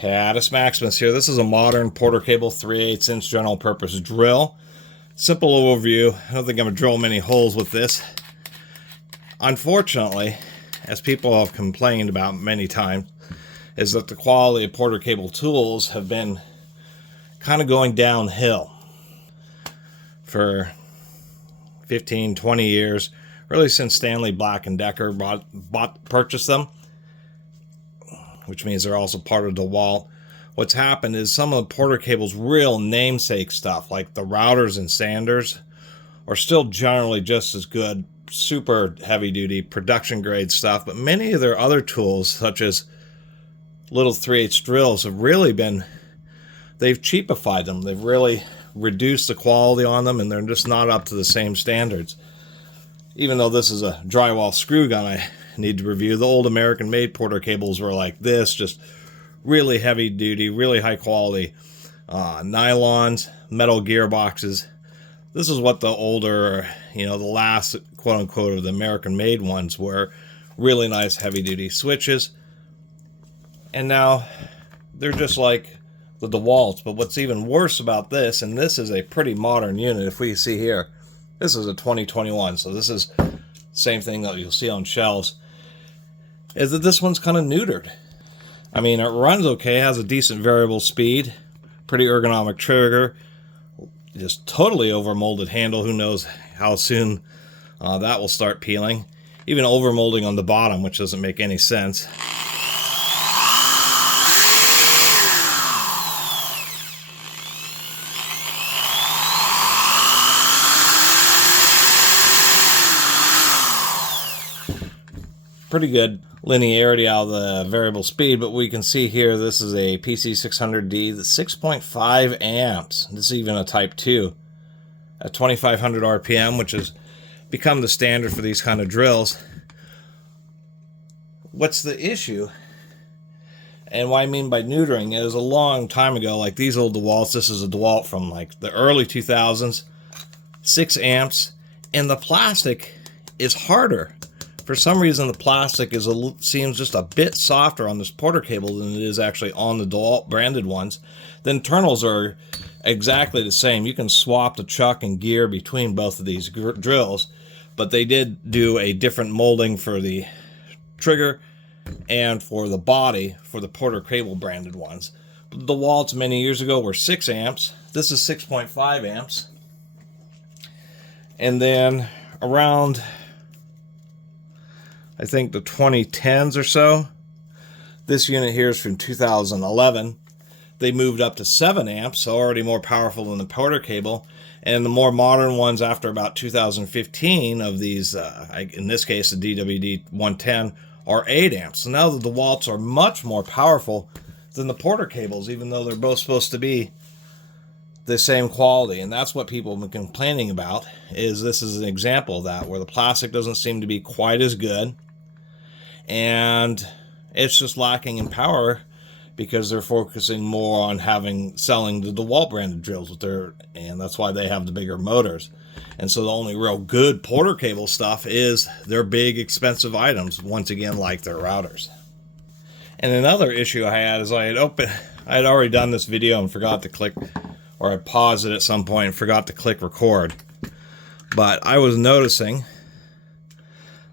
Catus Maximus here. This is a modern Porter Cable 3/8" general purpose drill. Simple overview. I don't think I'm going to drill many holes with this. Unfortunately, as people have complained about many times, is that the quality of Porter Cable tools have been kind of going downhill for 15, 20 years, really since Stanley Black & Decker purchased them, which means they're also part of DeWalt. What's happened is some of the Porter Cable's real namesake stuff, like the routers and sanders, are still generally just as good, super heavy-duty, production-grade stuff, but many of their other tools, such as little 3/8 drills, have really been, they've cheapified them. They've really reduced the quality on them, and they're just not up to the same standards. Even though this is a drywall screw gun I need to review, the old American-made Porter Cables were like this, just really heavy-duty, really high-quality nylons, metal gearboxes. This is what the older, the last quote-unquote of the American-made ones were. Really nice heavy-duty switches. And now they're just like the DeWalts. But what's even worse about this, and this is a pretty modern unit, if we see here, this is a 2021, so this is the same thing that you'll see on shelves, is that this one's kind of neutered. I mean, it runs okay, has a decent variable speed, pretty ergonomic trigger, just totally overmolded handle. Who knows how soon that will start peeling. Even overmolding on the bottom, which doesn't make any sense. Pretty good linearity out of the variable speed, but we can see here this is a PC600D, the 6.5 amps. This is even a Type 2 at 2500 RPM, which has become the standard for these kind of drills. What's the issue? And what I mean by neutering is, a long time ago, like these old DeWalts, this is a DeWalt from like the early 2000s, 6 amps, and the plastic is harder. For some reason, the plastic seems just a bit softer on this Porter Cable than it is actually on the DeWalt branded ones. The internals are exactly the same. You can swap the chuck and gear between both of these drills, but they did do a different molding for the trigger and for the body for the Porter Cable branded ones. The DeWalts many years ago were 6 amps. This is 6.5 amps. And then around, I think, the 2010s or so, this unit here is from 2011. They moved up to 7 amps, so already more powerful than the Porter Cable. And the more modern ones after about 2015 of these, in this case the DWD 110, are 8 amps. So now the DeWalts are much more powerful than the Porter Cables, even though they're both supposed to be the same quality. And that's what people have been complaining about, is this is an example of that, where the plastic doesn't seem to be quite as good. And it's just lacking in power because they're focusing more on selling the DeWalt branded drills and that's why they have the bigger motors. And so the only real good Porter Cable stuff is their big expensive items, once again, like their routers. And another issue I had is I had already done this video and forgot to click, or I paused it at some point and forgot to click record. But I was noticing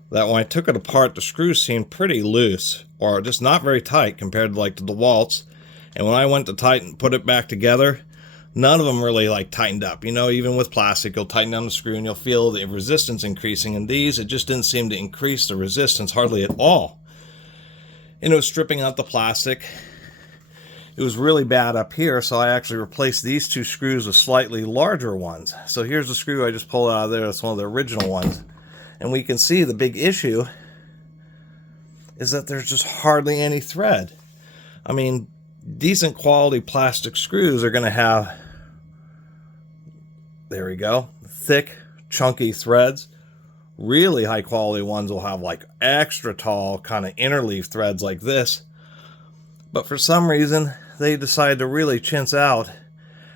that when I took it apart, the screws seemed pretty loose, or just not very tight compared to like the DeWalts. And when I went to put it back together, none of them really like tightened up. Even with plastic, you'll tighten down the screw and you'll feel the resistance increasing. And these, it just didn't seem to increase the resistance hardly at all. And it was stripping out the plastic. It was really bad up here, so I actually replaced these 2 screws with slightly larger ones. So here's the screw I just pulled out of there. That's one of the original ones. And we can see the big issue is that there's just hardly any thread. I mean, decent quality plastic screws are going to have, there we go, thick, chunky threads. Really high quality ones will have like extra tall kind of interleaf threads like this. But for some reason, they decided to really chintz out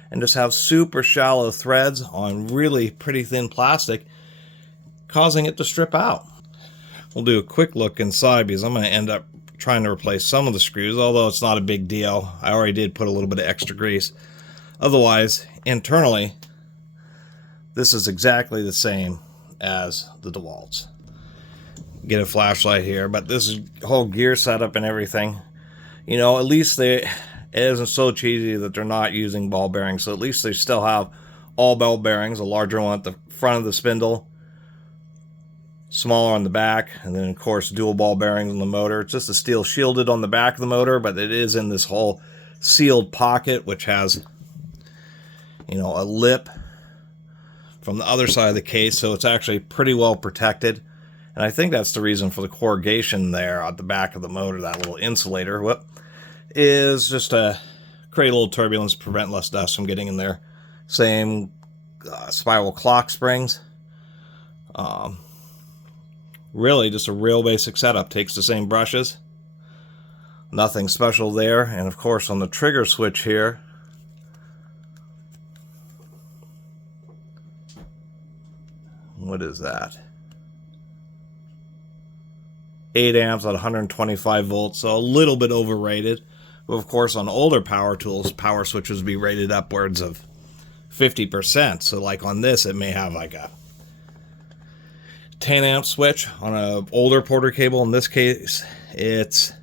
and just have super shallow threads on really pretty thin plastic, causing it to strip out. We'll do a quick look inside because I'm going to end up trying to replace some of the screws, although it's not a big deal. I already did put a little bit of extra grease. Otherwise, internally, this is exactly the same as the DeWalts. Get a flashlight here, but this is whole gear setup and everything. You know, at least it isn't so cheesy that they're not using ball bearings. So at least they still have all ball bearings, a larger one at the front of the spindle, smaller on the back, and then of course dual ball bearings on the motor. It's just a steel shielded on the back of the motor, but it is in this whole sealed pocket, which has, you know, a lip from the other side of the case, so it's actually pretty well protected. And I think that's the reason for the corrugation there at the back of the motor, that little insulator, is just to create a little turbulence, prevent less dust from getting in there. Same spiral clock springs. Really just a real basic setup. Takes the same brushes. Nothing special there. And of course on the trigger switch here, what is that? 8 amps at 125 volts, so a little bit overrated. But of course on older power tools, power switches would be rated upwards of 50%. So like on this, it may have like a 10 amp switch on an older Porter cable. In this case, it's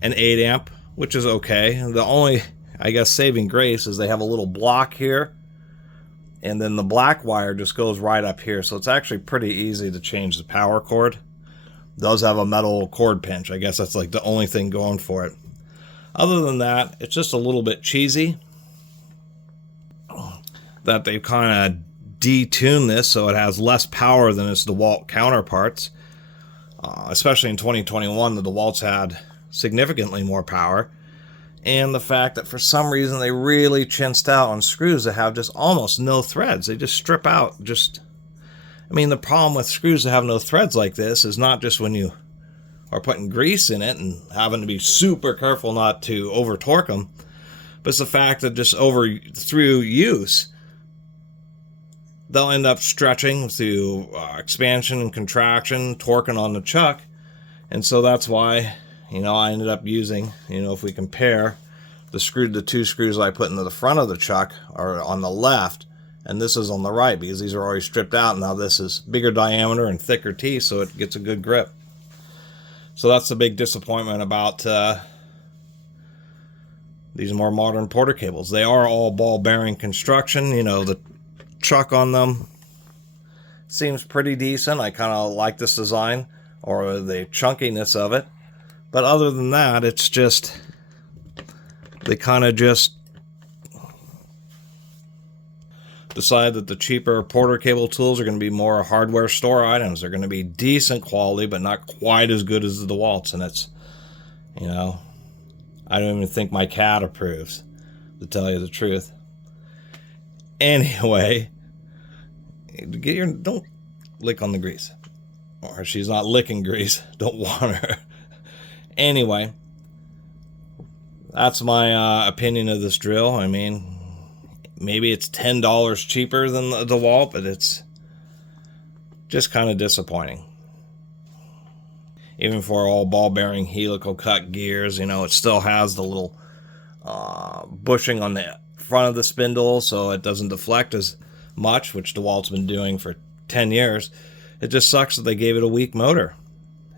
an 8 amp, which is okay. The only, I guess, saving grace is they have a little block here, and then the black wire just goes right up here. So it's actually pretty easy to change the power cord. It does have a metal cord pinch. I guess that's like the only thing going for it. Other than that, it's just a little bit cheesy that they've kind of detuned this so it has less power than its DeWalt counterparts. Especially in 2021, the DeWalts had significantly more power. And the fact that for some reason they really chinsed out on screws that have just almost no threads. They just strip out. I mean, the problem with screws that have no threads like this is not just when you are putting grease in it and having to be super careful not to over torque them, but it's the fact that just through use, they'll end up stretching through expansion and contraction, torquing on the chuck. And so that's why, you know, I ended up using, you know, if we compare the two screws I put into the front of the chuck are on the left, and this is on the right, because these are already stripped out. Now this is bigger diameter and thicker teeth, so it gets a good grip. So that's the big disappointment about these more modern Porter cables. They are all ball bearing construction. You know, the chuck on them seems pretty decent. I kind of like this design, or the chunkiness of it. But other than that, it's just, they kind of just decide that the cheaper Porter cable tools are going to be more hardware store items. They're going to be decent quality, but not quite as good as the DeWalts. And it's, you know, I don't even think my cat approves, to tell you the truth. Anyway, don't lick on the grease. Or she's not licking grease. Don't want her. Anyway, that's my opinion of this drill. I mean, maybe it's $10 cheaper than the DeWalt, but it's just kind of disappointing. Even for all ball bearing helical cut gears, you know, it still has the little bushing on the front of the spindle so it doesn't deflect as much, which DeWalt's been doing for 10 years. It just sucks that they gave it a weak motor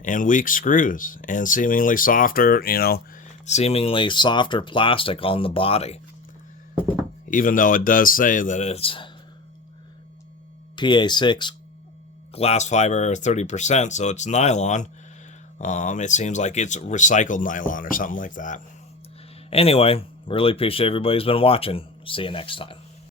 and weak screws and seemingly softer, you know, seemingly softer plastic on the body. Even though it does say that it's PA6 glass fiber 30%, so it's nylon. It seems like it's recycled nylon or something like that. Anyway, really appreciate everybody who's been watching. See you next time.